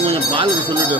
கொஞ்சம் பால் சொல்லிட்டு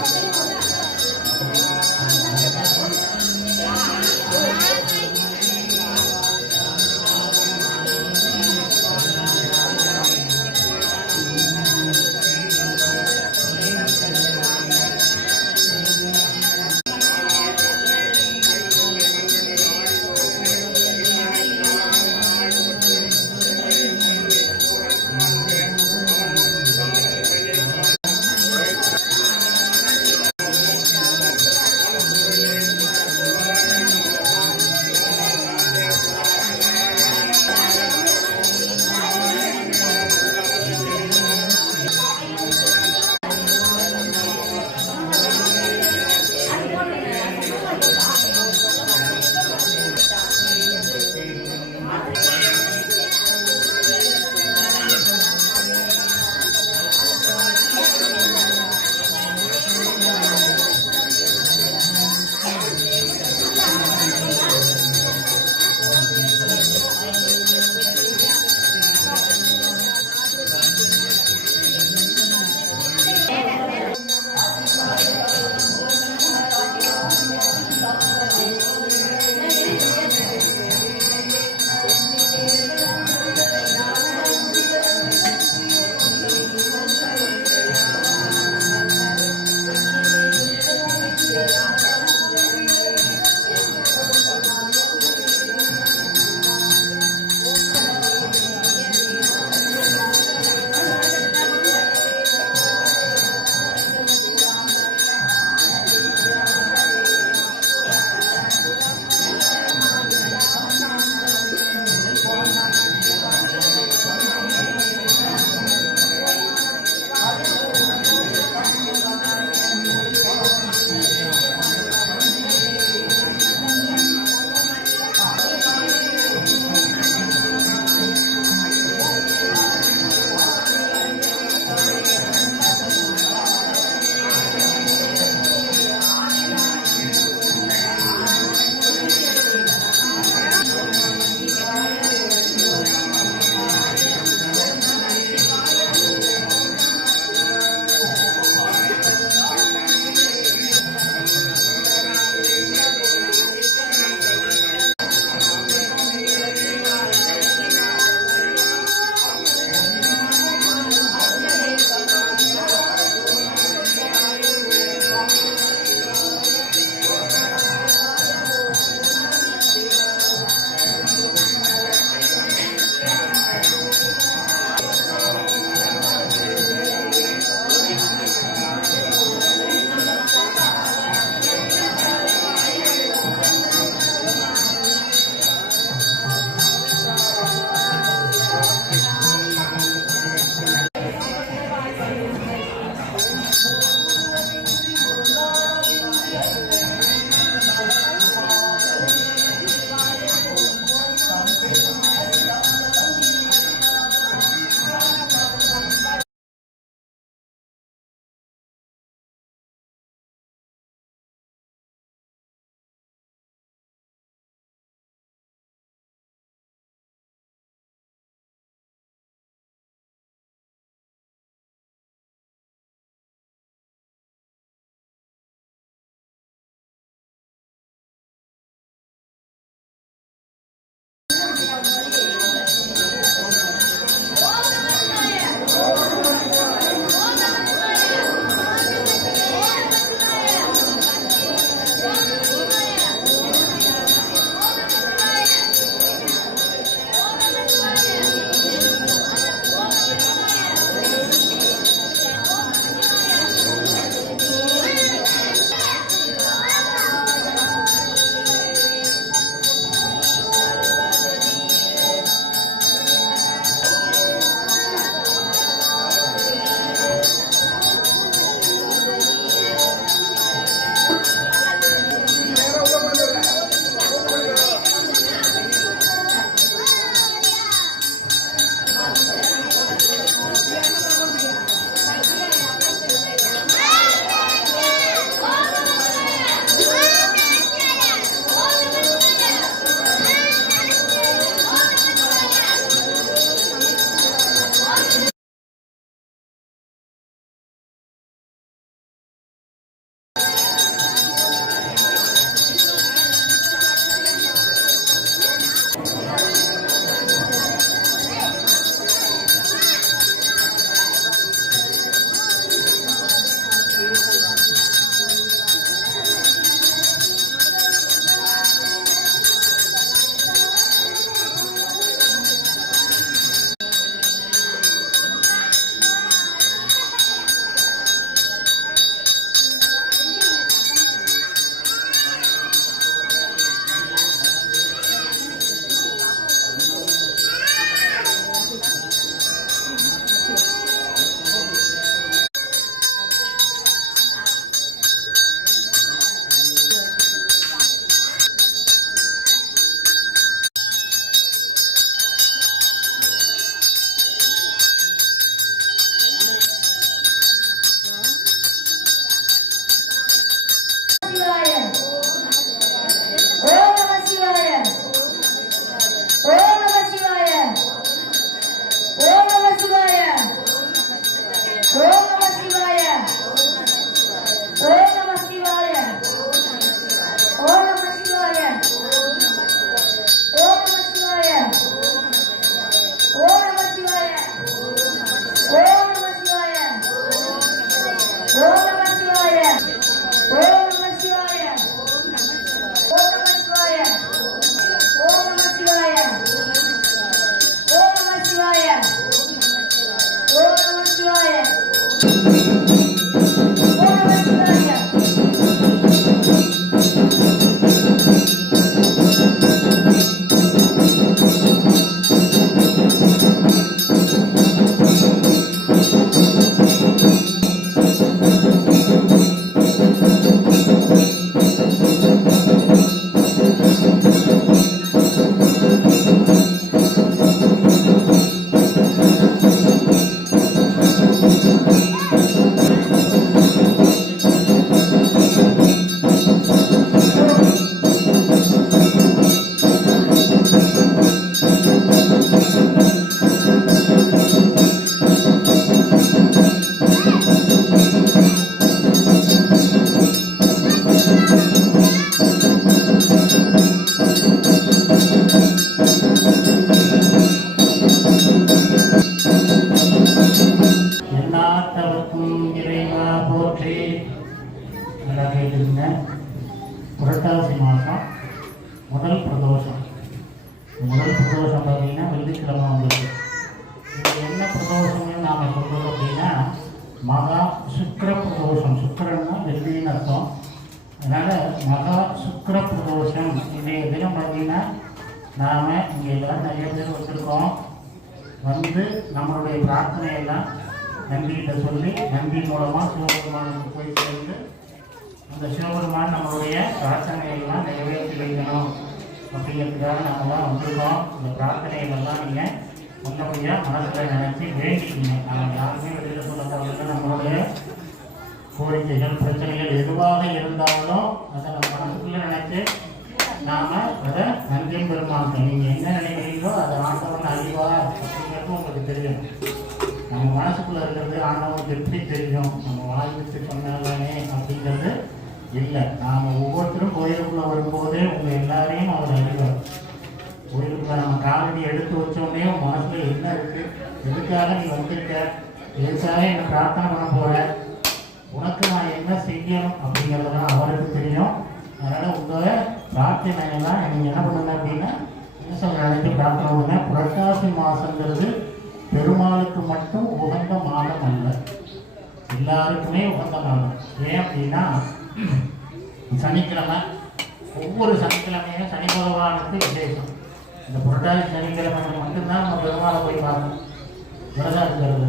ஓம் நம சிவாய. ஓம் நம சிவாய. ஓம் நம சிவாய. ஓம் நம சிவாய. ஓம் நம சிவாய. ஓம் நம சிவாய. ஓம் நம சிவாய. புரட்டாசி மாதம் முதல் பிரதோஷம். முதல் பிரதோஷம் பார்த்தீங்கன்னா வெள்ளிக்கிழமை வந்துருக்கு. இது என்ன பிரதோஷம்னு நாம் சொல்கிறோம் அப்படின்னா மகா சுக்கிர பிரதோஷம். சுக்கிரன்னா வெள்ளின்னு அர்த்தம். அதனால் மகா சுக்கிர பிரதோஷம். இன்றைய தினம் பார்த்தீங்கன்னா நாம் இங்கே எல்லோரும் நிறைய பேர் வந்திருக்கோம். வந்து நம்மளுடைய பிரார்த்தனையெல்லாம் நம்பிகிட்ட சொல்லி நம்பி மூலமாக சிவபெருமானுக்கு போய் சேர்ந்து அந்த சிவபெருமான் நம்மளுடைய பிரார்த்தனைகள்லாம் நிறைவேற்றி வைக்கணும் அப்படிங்கிறதுக்காக நாங்கள்லாம் வந்திருக்கோம். இந்த பிரார்த்தனைகளெல்லாம் நீங்கள் முன்னபடியாக மனசில் நினச்சி வேண்டிக்கணும். நாங்கள் யாருமே வெளியில் சொல்ல போகிறது நம்மளுடைய கோரிக்கைகள் பிரச்சனைகள் எதுவாக இருந்தாலும் அதை நம்ம மனசுக்குள்ளே நினச்சி நாம் அதை நந்தியம் பெருமான் நீங்கள் என்ன நினைக்கிறீங்களோ அதை ஆண்டவன் அறிவார் அப்படிங்கிறது உங்களுக்கு தெரியும். நம்ம மனசுக்குள்ளே இருக்கிறது ஆண்டவனுக்கு எப்படி தெரியும், நம்ம வாய் விட்டு சொன்னாலே அப்படிங்கிறது இல்லை. நாம் ஒவ்வொருத்தரும் கோயிலுக்குள்ளே வரும்போதே உங்கள் எல்லாரையும் அவர் அறிவார். கோயிலுக்குள்ளே நம்ம காலடி எடுத்து வச்சோடனே உங்கள் மனசில் என்ன இருக்குது, எதுக்காக நீ வந்திருக்க, எதுக்காக என்னை பிரார்த்தனை பண்ண போகிற, உனக்கு நான் என்ன செய்யணும் அப்படிங்கிறதெல்லாம் அவருக்கு தெரியும். அதனால் உங்கள் பிரார்த்தனையெல்லாம் நீங்கள் என்ன பண்ணுங்க அப்படின்னா ஈஸ்வரன் நினைத்து பிரார்த்தனை பண்ணுங்க. புரட்டாசி மாதங்கிறது பெருமாளுக்கு மட்டும் உகந்த மாதம் அல்ல, எல்லாருக்குமே உகந்த மாதம். ஏன் அப்படின்னா சனிக்கிழமை, ஒவ்வொரு சனிக்கிழமையும் சனி பகவானுக்கு விசேஷம். இந்த புரட்டாசி சனிக்கிழமை மட்டும்தான் நம்ம பெருமாளை போய் பார்க்கணும், விரதம் இருக்கிறது.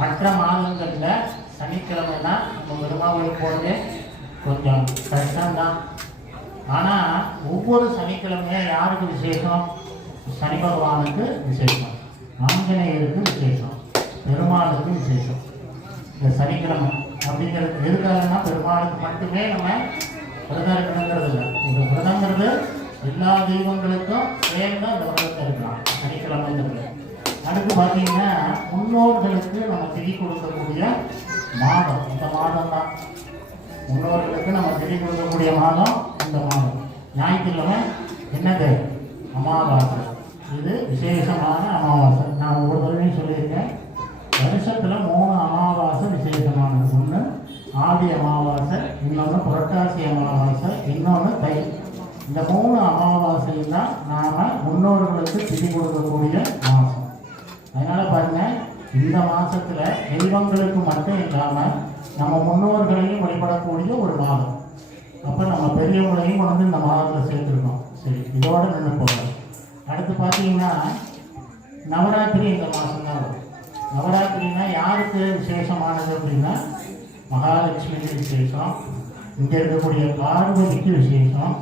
மற்ற மாதங்களில் சனிக்கிழமை தான் நம்ம பெருமாளை போகிறதே கொஞ்சம் கஷ்டம்தான். ஆனால் ஒவ்வொரு சனிக்கிழமையும் யாருக்கு விசேஷம்? சனி பகவானுக்கு விசேஷம், ஆஞ்சநேயருக்கு விசேஷம், பெருமாளுக்கு விசேஷம். இந்த சனிக்கிழமை அப்படிங்கிறது எதுக்காகனா பெருமாளுக்கு மட்டுமே நம்ம விரதம் இருக்கணுங்கிறது இல்லை. இந்த விரதங்கிறது எல்லா தெய்வங்களுக்கும் சேர்ந்து அந்த விரதத்தை இருக்கலாம் சனிக்கிழமைங்கிறது. அடுத்து பார்த்தீங்கன்னா முன்னோர்களுக்கு நம்ம திதி கொடுக்கக்கூடிய மாதம் இந்த மாதம் தான். முன்னோர்களுக்கு நம்ம திதி கொடுக்கக்கூடிய மாதம் இந்த மாதம். ஞாயிற்றுக்கிழமை என்னது? அமாவாசை. இது விசேஷமான அமாவாசை. நான் ஒவ்வொரு தடவையும் சொல்லியிருக்கேன், வருஷத்தில் 3 அமாவாசை விசேஷமானது. ஒன்று ஆடி அமாவாசை, இன்னொன்று புரட்டாசி அமாவாசை, இன்னொன்று தை. இந்த 3 அமாவாசையும் தான் நாம் முன்னோர்களுக்கு திதி கொடுக்கக்கூடிய மாதம். அதனால் பாருங்கள், இந்த மாதத்தில் தெய்வங்களுக்கு மட்டும் இல்லாமல் நம்ம முன்னோர்களையும் வழிபடக்கூடிய ஒரு மாதம். அப்போ நம்ம பெரியவங்களையும் கொண்டு இந்த மாதத்தில் சேர்த்துருக்கோம். சரி, இதோடு நின்று போகிறோம். அடுத்து பார்த்தீங்கன்னா நவராத்திரி இந்த மாதம் தான் வரும். நவராத்திரினா யாருக்கு விசேஷமானது அப்படின்னா மகாலட்சுமிக்கு விசேஷம், இங்கே இருக்கக்கூடிய பார்வதிக்கு விசேஷம்,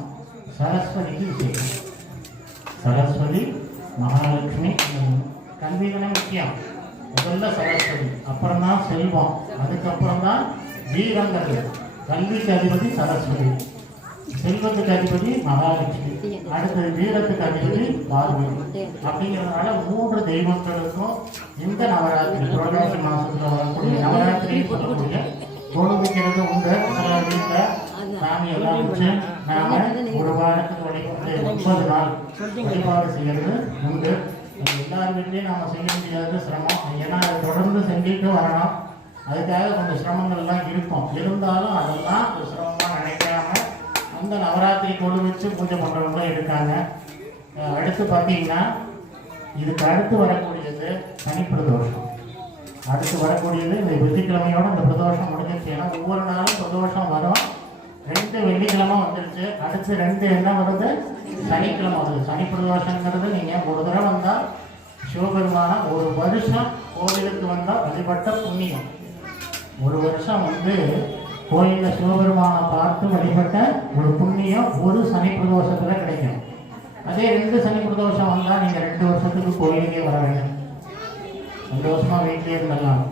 சரஸ்வதிக்கு விசேஷம். சரஸ்வதி, மகாலட்சுமி, கல்வி தானே முக்கியம். முதல்ல சரஸ்வதி, அப்புறம் தான் செல்வம், அதுக்கப்புறம் தான் வீரங்கிறது. கல்விக்கு அதிபதி சரஸ்வதி, செல்வத்துக்கு அதிபதி மகாலட்சுமி, அடுத்தது வீரத்துக்கு அதிபதி பார்வதி. அப்படிங்கிறதுனால 3 தெய்வங்களுக்கும் இந்த நவராத்திரி புரட்டாசி மாதத்தில் வரக்கூடிய நவராத்திரி சொல்லக்கூடிய கோவிக்கிறது உண்டு. சில வீட்டில் சாமி எல்லாம் வச்சு நாம் ஒரு வாரத்துக்கு வழிபட்டு 9 நாள் வழிபாடு செய்கிறது உண்டு. எல்லார் வீட்லேயும் நாம் செய்ய முடியாத சிரமம். ஏன்னா அதை தொடர்ந்து செஞ்சுட்டு வரணும். அதுக்காக கொஞ்சம் சிரமங்கள்லாம் இருக்கும். இருந்தாலும் அதெல்லாம் ஒரு சிரமமாக நினைக்காம அந்த நவராத்திரி கொடு வச்சு பூஜை பண்ணுறவங்களும் இருக்காங்க. அடுத்து பார்த்தீங்கன்னா இதுக்கு அடுத்து வரக்கூடியது சனி பிரதோஷம். அடுத்து வரக்கூடியது இந்த வெள்ளிக்கிழமையோட இந்த பிரதோஷம் முடிஞ்சிருச்சு. ஏன்னா ஒவ்வொரு நாளும் பிரதோஷம் வரும். 2 வெள்ளிக்கிழமை வந்துருச்சு. அடுத்து 2 என்ன வருது? சனிக்கிழமை வருது. சனி பிரதோஷங்கிறது நீங்கள் ஒரு தடவை வந்தால் சிவபெருமான ஒரு வருஷம் கோவிலுக்கு வந்தால் வழிபட்ட புண்ணியம். ஒரு வருஷம் கோயிலில் சிவபெருமானை பார்த்து வழிபட்ட ஒரு புண்ணியம் ஒரு சனி பிரதோஷத்தில் கிடைக்கும். அதே 2 சனி பிரதோஷம் வந்தால் நீங்கள் 2 வருஷத்துக்கு கோயிலுக்கே வர வேண்டும். சந்தோஷமாக வீட்டிலே இருந்துடலாம்.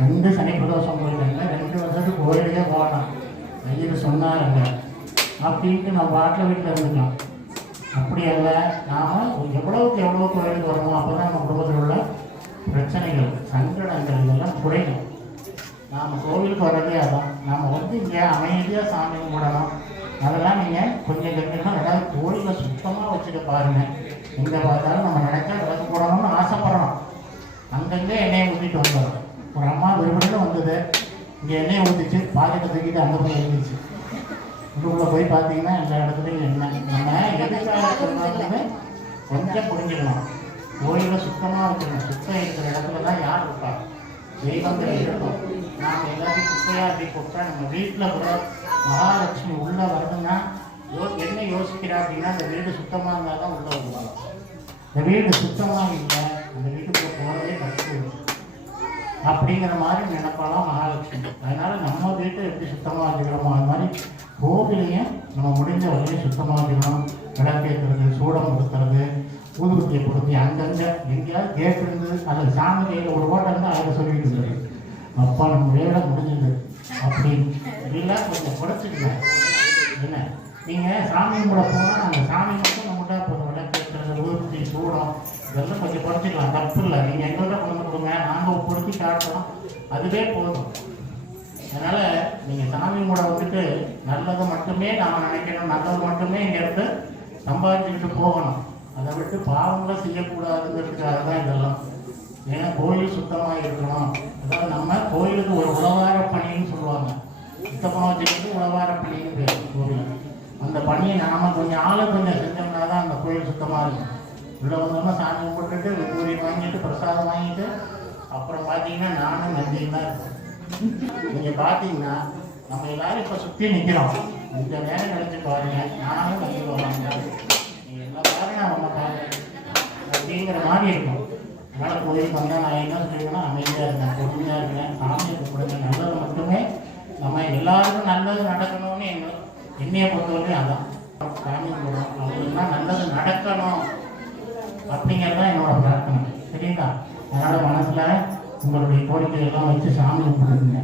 2 சனி பிரதோஷம் போயிட்டாங்க, 2 வருஷத்துக்கு கோயிலுக்கே போகலாம். ஐயர் சொன்னாருங்க அப்படின்ட்டு நம்ம பாட்டில் வீட்டில் இருந்துக்கலாம். அப்படி அல்ல, நாம் எவ்வளோக்கு எவ்வளோ கோயிலுக்கு வரணும், அப்போ தான் நம்ம குடும்பத்தில் உள்ள பிரச்சனைகள் சங்கடங்கள் இதெல்லாம் குறையும். நாம் கோவிலுக்கு வர்றதே அதான். நாம் இங்கே அமைதியாக சாமி கும்பிடணும். அதெல்லாம் நீங்கள் கொஞ்சம் கொஞ்சமாக ஏதாவது கோயிலை சுத்தமாக வச்சுக்க பாருங்கள். எங்கே பார்த்தாலும் நம்ம நினைச்சா விளக்கு போடணும்னு ஆசைப்படணும். அங்கங்கே எண்ணெயை ஊற்றிட்டு வந்துடும். ஒரு அம்மா விரும்பிட்டு வந்தது, இங்கே எண்ணெயை ஊற்றிச்சு, பாக்கெட்டை தூக்கிட்டு அங்கே போய் எழுதிச்சு. உள்ளுக்குள்ளே போய் பார்த்தீங்கன்னா எல்லா இடத்துலையும் எண்ணெய். நம்ம எதுக்காக கொஞ்சம் புரிஞ்சுக்கணும். கோயிலை சுத்தமாக வச்சுக்கணும். சுத்தம் இருக்கிற இடத்துல தான் யார் இருப்பா? தெய்வங்கள் இருக்கும். நாம் எல்லாத்தையும் குப்பையாக அப்படி போட்டால் நம்ம வீட்டில் கூட மகாலட்சுமி உள்ளே வருதுன்னா என்ன யோசிக்கிறா அப்படின்னா, அந்த வீடு சுத்தமாக இருந்தால் தான் உள்ளே வருவாங்க. இந்த வீடு சுத்தமாக இல்லை, அந்த வீட்டுக்குள்ளே போகிறதே கஷ்டம் அப்படிங்கிற மாதிரி நினைப்பாலாம் மகாலட்சுமி. அதனால் நம்ம வீட்டை எப்படி சுத்தமாக வச்சுக்கிறோமோ அது மாதிரி கோவிலையும் நம்ம முடிஞ்ச வரையும் சுத்தமாக வச்சுக்கணும். விளக்கேற்றுறது, சூடம் கொடுத்துறது, ஊதுபத்தியை கொடுத்து அங்கங்கே எங்கேயாவது கேட்டு இருந்தது அதில் சாமி கையில் ஒரு ஓட்டம் இருந்தால் அதில் சொல்லிட்டு இருந்தது, அப்பா நம்ம வேலை முடிஞ்சது அப்படின்னு எல்லாம் கொஞ்சம் குறைச்சிக்கல. என்ன நீங்கள் சாமி கூட போனால் அந்த சாமி மட்டும் நம்மகிட்ட போதும். விளக்கேற்றுறது, ஊதுபத்தி, சூடம் இதெல்லாம் கொஞ்சம் குறைச்சிக்கலாம், தப்பு இல்லை. நீங்கள் எங்கள்கிட்ட கொண்டு கொடுங்க, நாங்கள் உட்படுத்தி காட்டுறோம், அதுவே போதும். அதனால் நீங்கள் சாமி கூட நல்லது மட்டுமே நாம் நினைக்கணும், நல்லது மட்டுமே இங்கேருந்து சம்பாதிச்சுக்கிட்டு போகணும். அதை விட்டு பாவங்களை செய்யக்கூடாதுங்கிறதுக்காக தான் இதெல்லாம். ஏன்னா கோயில் சுத்தமாக இருக்கணும். அதாவது நம்ம கோயிலுக்கு ஒரு உழவார பணின்னு சொல்லுவாங்க. சுத்தமாக வச்சுக்கிட்டு உழவார பணின்னு பேர் கோவில். அந்த பணியை நாம் கொஞ்சம் ஆளை கொஞ்சம் செஞ்சோம்னா தான் அந்த கோயில் சுத்தமாக இருக்கும். உள்ள வந்தோம்னா சாமி கும்பிட்டுட்டு வெப்பூரி வாங்கிட்டு பிரசாதம் வாங்கிட்டு அப்புறம் பார்த்தீங்கன்னா நானும் நந்தியும் தான் இருக்கும். நீங்கள் பார்த்தீங்கன்னா நம்ம எல்லாரும் இப்போ சுற்றி நிற்கிறோம். இந்த நேரம் நினச்சி பாருங்க, நானும் நந்தி வருவாங்க, நீங்கள் எல்லா பாருங்க அவங்க பாருங்க அப்படிங்கிற மாதிரி இருக்கும். அதனால் கோயிலுக்கு வந்தால் நான் என்ன சொல்லுவேன்னா, அமைதியாக இருக்கேன், பொறுமையாக இருக்கேன், சாமியை கூப்பிடுங்க. நல்லது மட்டுமே நம்ம எல்லாருக்கும் நல்லது நடக்கணும்னு என்னையை பொறுத்தவரைக்கும் அதான் சாமி கும்பிடணும். அவங்களுக்குலாம் நல்லது நடக்கணும் அப்படிங்கிறது தான் என்னோட பிரார்த்தனை. சரிங்களா? அதனால் மனசில் உங்களுடைய கோரிக்கையெல்லாம் வச்சு சாமி கும்பிடுங்க.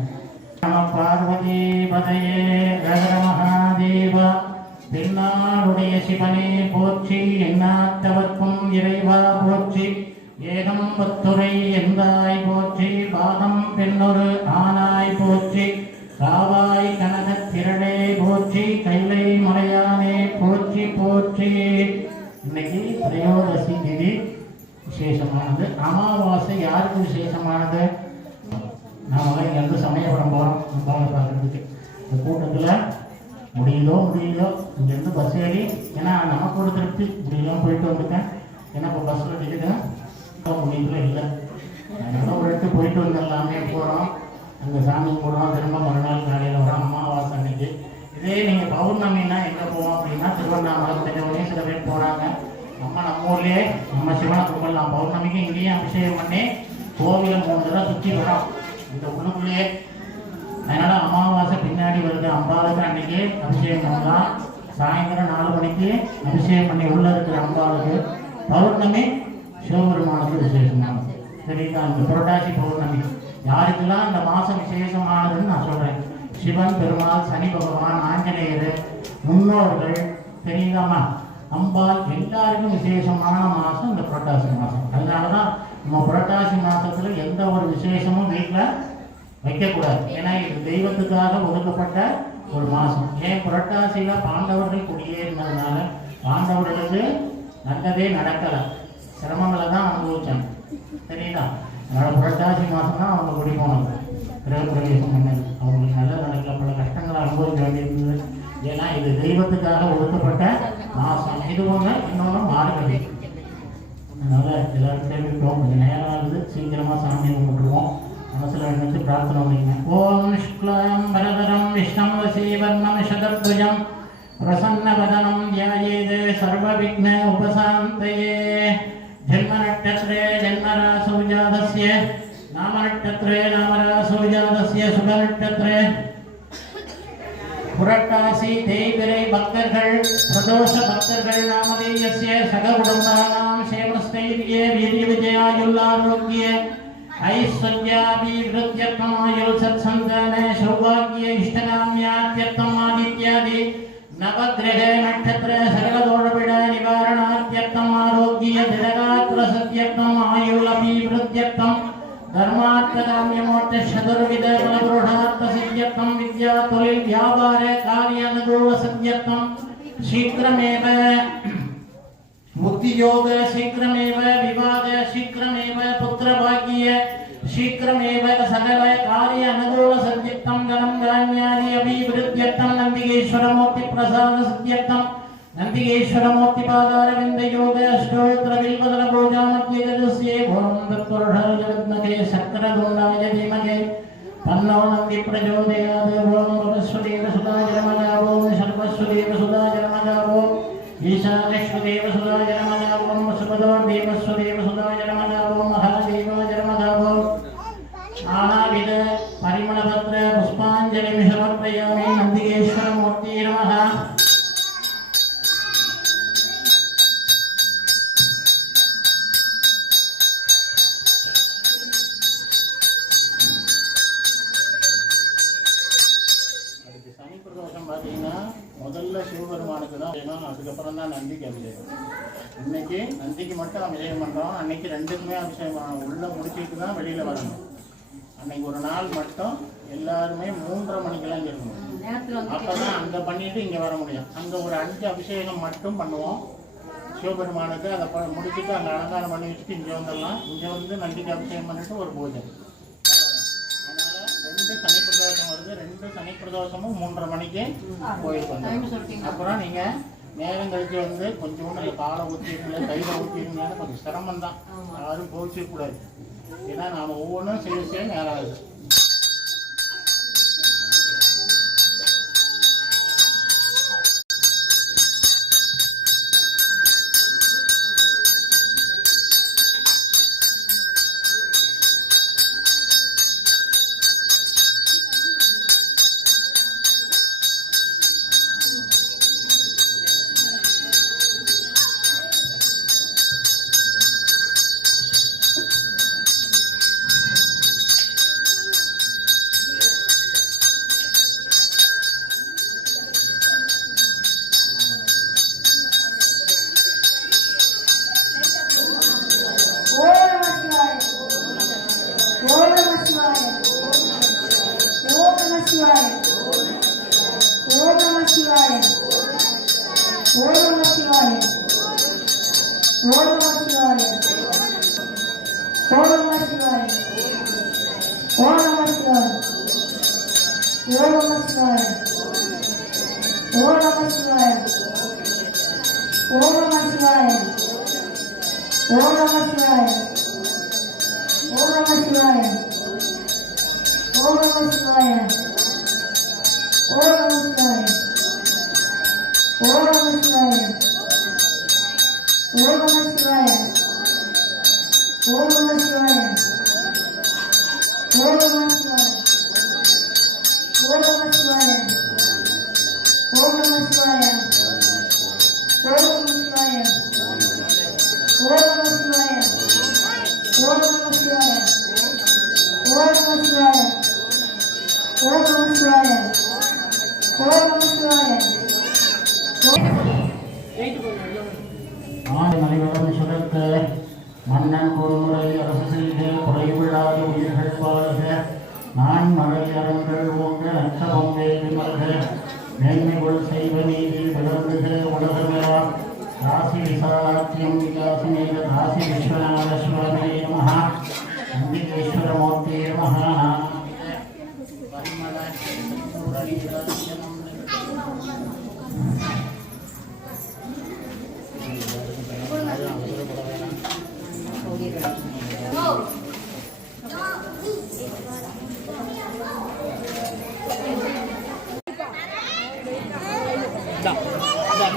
நம பார்வதி பதையே ககர மகாதேவா. தென்னாடுடைய சிவனே போற்றி, எண்ணாத்தவர்க்கும் இறைவா போற்றி. ஏகம் பத்துரை எந்தாய் போற்றி, பாகம் பெண்ணொரு ஆனாய் போற்றி. காவாய் கனகத் திரளே போற்றி, கைலை மலையானே போற்றி போற்றி. இன்னைக்கு திரையோதசி திதி விசேஷமானது. அமாவாசை யாருக்கு விசேஷமானது? நாம இங்கேருந்து சமயபுரம் போகிறோம் அம்பாவை பார்க்குறதுக்கு. இந்த கூட்டத்தில் முடியலோ இங்கேருந்து பஸ் ஏறி, ஏன்னா நமக்கு ஒரு திருப்தி, முடியலோ போயிட்டு வந்துட்டேன். ஏன்னா இப்போ பஸ்ஸில் டிக்கெட்டு முடியல இல்லை, அதனால ஒரு இடத்துக்கு போயிட்டு வந்துடலாமே போகிறோம். அங்கே சாமி போடுறோம், திரும்ப மறுநாள் காலையில் வரோம் அமாவாசை அன்னைக்கு. இதே நீங்கள் பௌர்ணமின்னா எங்கே போவோம் அப்படின்னா திருவண்ணாமலை தெரிஞ்சவங்களே சில பேர் போகிறாங்க. நம்ம ஊர்லேயே நம்ம சிவனை கும்பலாம் பௌர்ணமிக்கு இங்கேயும் அபிஷேகம் பண்ணி கோவிலை 3 தடவை சுற்றி வரோம் இந்த உள்ளுக்குள்ளேயே. அதனால் அமாவாசை பின்னாடி வருது, அம்பாளுக்கு அன்னைக்கு அபிஷேகம் பண்ணலாம். சாயந்தரம் 4 மணிக்கு அபிஷேகம் பண்ணி உள்ளே இருக்கிற அம்பாளுக்கு. பௌர்ணமி சிவபெருமானுக்கு விசேஷமானது. சரிங்களா? இந்த புரட்டாசி பௌர்ணமி யாருக்கெல்லாம் இந்த மாதம் விசேஷமானதுன்னு நான் சொல்கிறேன். சிவன் பெருமாள், சனி பகவான், ஆஞ்சநேயர், முன்னோர்கள், தெரியுதாமா, அம்பாள் எல்லாருக்கும் விசேஷமான மாதம் இந்த புரட்டாசி மாதம். அதனால தான் நம்ம புரட்டாசி மாதத்தில் எந்த ஒரு விசேஷமும் வீட்டில் வைக்கக்கூடாது. ஏன்னா இது தெய்வத்துக்காக ஒதுக்கப்பட்ட ஒரு மாதம். ஏன் புரட்டாசியில் பாண்டவர்கள் குடியேறினதுனால பாண்டவர்களுக்கு நல்லதே நடக்கலை, சிரமங்களை தான் அனுபவிச்சாங்க. சரிங்களா? அதனால் புரட்டாசி மாதம் தான் அவங்க குடி போனது. கிரகப்பிரவேசம் பண்ணது. அவங்களுக்கு நல்ல நடக்கல, பல கஷ்டங்களை அனுபவிக்க வேண்டியிருந்தது. ஏன்னா இது தெய்வத்துக்காக ஒதுக்கப்பட்ட மாதம். இது ஒன்று, இன்னொன்று மாறுகதை. அதனால எல்லாரும் கேட்டுக்கிட்டோம். கொஞ்சம் நேரம் ஆகுது, சீக்கிரமாக சாமி கும்பிட்டுருவோம். மனசில் நினைச்சு பிரார்த்தனை பண்ணிங்க. ஓம் சுக்லாம் பரதரம் விஷ்ணம் வசீவர்ணம் சதத்வஜம் பிரசன்னவதனம் த்யாயேதே சர்வவிக்ன உபசாந்தயே. ஜன்மநட்சத்திரே ஜன்மராசௌ ஜாதஸ்ய நாமநட்சத்திரே நாமராசௌ ஜாதஸ்ய சுபநட்சத்திரே புரட்டாசி தேய்பிரை பக்தர்கள் பிரதோஷ பக்தர்கள் நாமதேயஸ்ய சக குடும்பானாம் சேமஸ்தைர்யே வீரிய விஜயாயுல்லாரோக்ய ஐஸ்வர்யாபிவிருத்தியர்த்தமாயுள் சத்சந்தான சௌபாகிய இஷ்டகாமியாத்யர்த்தமாதித்யாதி நவகிரக நட்சத்திர சகலதோஷபிட நிவாரணாத்யர்த்தம் ஆரோக்கிய திடகாத்திர சத்யர்த்தம் ஆயுள் அபிவிருத்தியர்த்தம் धर्मार्थकाम्यमोक्ष चतुर्विध फलपुरुषार्थ सिद्ध्यर्थं विद्या तोलिल व्यापार कार्य अनुकूल सिद्ध्यर्थं शीघ्रमेव मुक्ति योग शीघ्रमेव विवाह शीघ्रमेव पुत्र भाग्य शीघ्रमेव सकल कार्य अनुकूल सिद्ध्यर्थं गणं गान्यादि अभिवृद्ध्यर्थं नंदिकेश्वर मूर्ति प्रसाद सिद्ध्यर्थं नंदिकेश्वर मूर्ति पादारविंद योग अष्टोत्र बिल्वदल पूजा मध्ये गदस्ये ओम तत्पुरुषाय जगन्नाथे शक्करदुण्डाय धीमहि तन्नो नंदि प्रचोदयात् ओम वरस्वदेव सुदाय नमः ओम सर्वस्वदेव सुदाय नमः ओम ईशानेश्वदेव सुदाय नमः ओम सुभद्रदेवस्वदेव सुदाय नमः ओम महादेवाय नमः ओम नानाविध परिमलपत्र पुष्पाञ्जलिं समर्पयामि नंदिकेश्वर मूर्ति नमः. முதல்ல சிவபெருமானுக்கு தான் வேணும், அதுக்கப்புறம் தான் நந்திக்கு அபிஷேகம். இன்னைக்கு நந்திக்கு மட்டும் அபிஷேகம் பண்ணுறோம். அன்னைக்கு ரெண்டுக்குமே அபிஷேகம் உள்ள முடிச்சுட்டு தான் வெளியில் வரணும். அன்னைக்கு ஒரு நாள் மட்டும் எல்லாருமே 3:30 மணிக்கெல்லாம் இருக்கணும். அப்போ தான் அங்கே பண்ணிட்டு இங்கே வர முடியும். அங்கே ஒரு 5 அபிஷேகம் மட்டும் பண்ணுவோம் சிவபெருமானுக்கு. அதை முடிச்சுட்டு அங்கே அலங்காரம் பண்ணி வச்சுட்டு இங்கே வந்துடலாம். இங்கே வந்து நந்திக்கு அபிஷேகம் பண்ணிட்டு ஒரு பூஜை. சனி பிரதோஷம் வருது. 2 சனி பிரதோஷமும் 3:30 மணிக்கு கோயிலுக்கு வந்து அப்புறம் நீங்கள் நேரம் கழிச்சு வந்து கொஞ்சோண்டு பாலை ஊற்றிருக்கல கையில் ஊற்றிருந்தீங்கன்னா கொஞ்சம் சிரமம் தான். யாரும் கோவிச்சிடக்கூடாது. ஏன்னா நாம் ஒவ்வொன்றும் செய்ய நேரம் ஆகுது. மலைவளம் சுரக்க மன்னன் பொருமுறை அரசு செய்க குறைவிடாத உயிர்கள் வாழ்க நான் மழை அறங்கள் ஓங்க அச்சபம் வேண்டி மல்க மேன்மைகள் செய்வ நீதி விளங்குக உலகமெல்லாம் ராசி விசாலாத்தியம் விகாசமேக ராசி விஸ்வநாத சுவாமியே நமஹ நந்திகேஸ்வர மூர்த்தியே நமஹ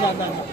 இந்தா